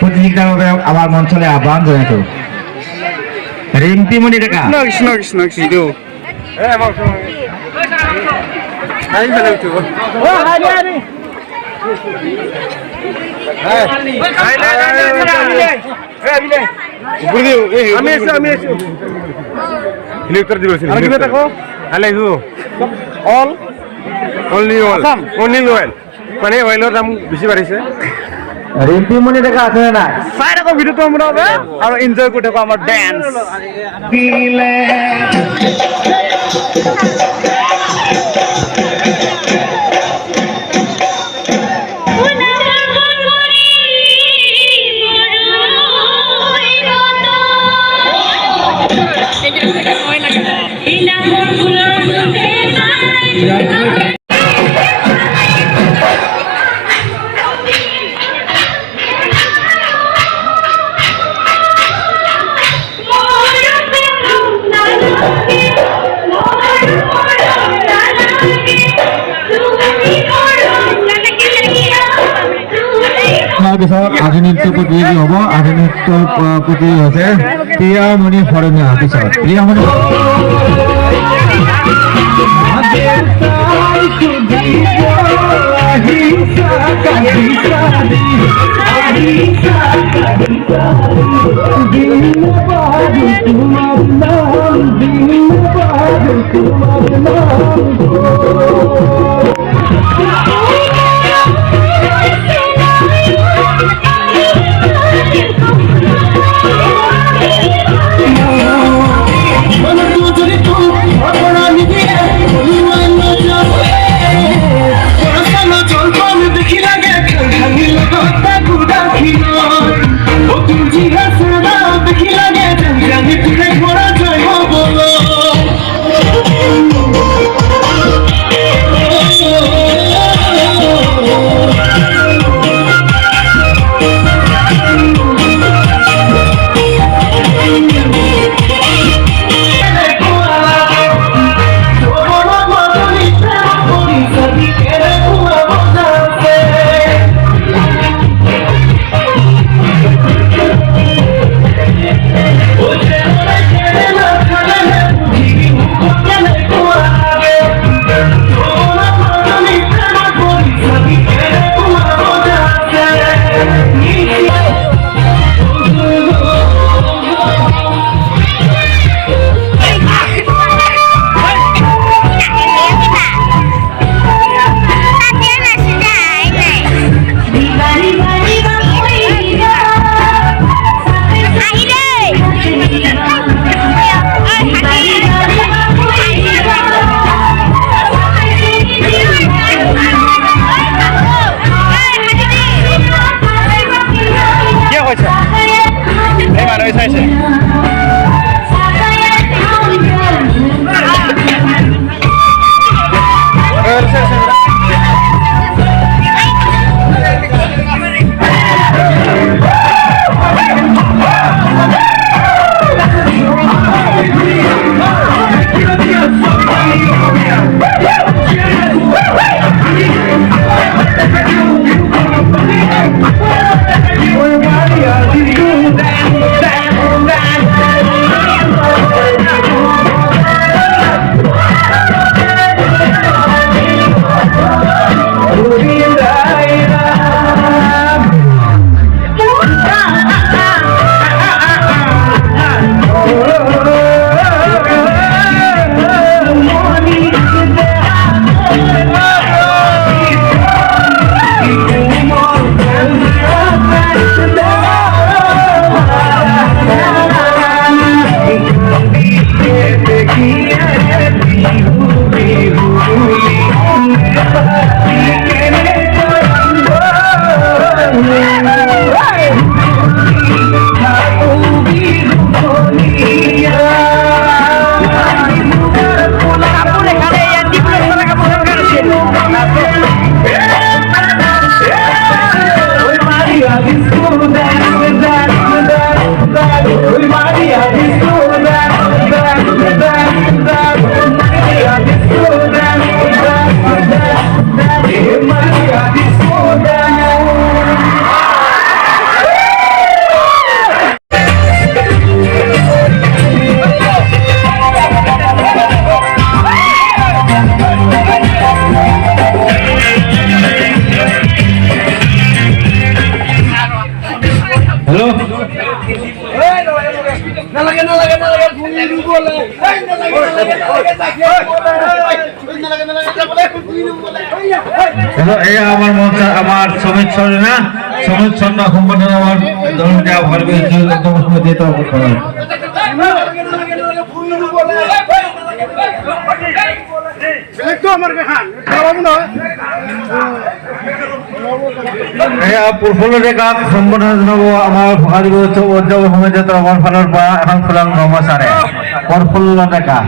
প্রতিযোগিতার বাবে আবার মঞ্চলে আহ্বান জানাইছো রিম্পিমণি ডেকা কৃষ্ণ কৃষ্ণ কৃষ্ণ মানে অয়েলৰ দাম বেছি বাঢ়িছে রিম্পিমণি ডেকা আছে না নাই চাই থাকো ভিডিওটো আমরা হবে আৰু এনজয় কৰি থাকো আমাৰ ড্যান্স পিছত আধুনিক নৃত্য প্ৰতিযোগী হ'ব আধুনিক নৃত্য প্ৰতিযোগী হৈছে প্ৰিয়ামণি শৰণীয়া পিছত প্ৰিয়ামণি Thank you. দিলো এই আমার মঞ্চ আমার সমিত সরেনা সমিত সন্না সম্বন্ধে আমার ধরুন যা ভালো একদম দিয়ে তো প্রফুল্ল ডেকা সম্বোধন জানাব আমার ভাষা উদ্যোগ সমিতি আমাৰ ফালৰ পৰা এখন ফুলাং কৰ্মচাৰী প্ৰফুল্ল ডেকা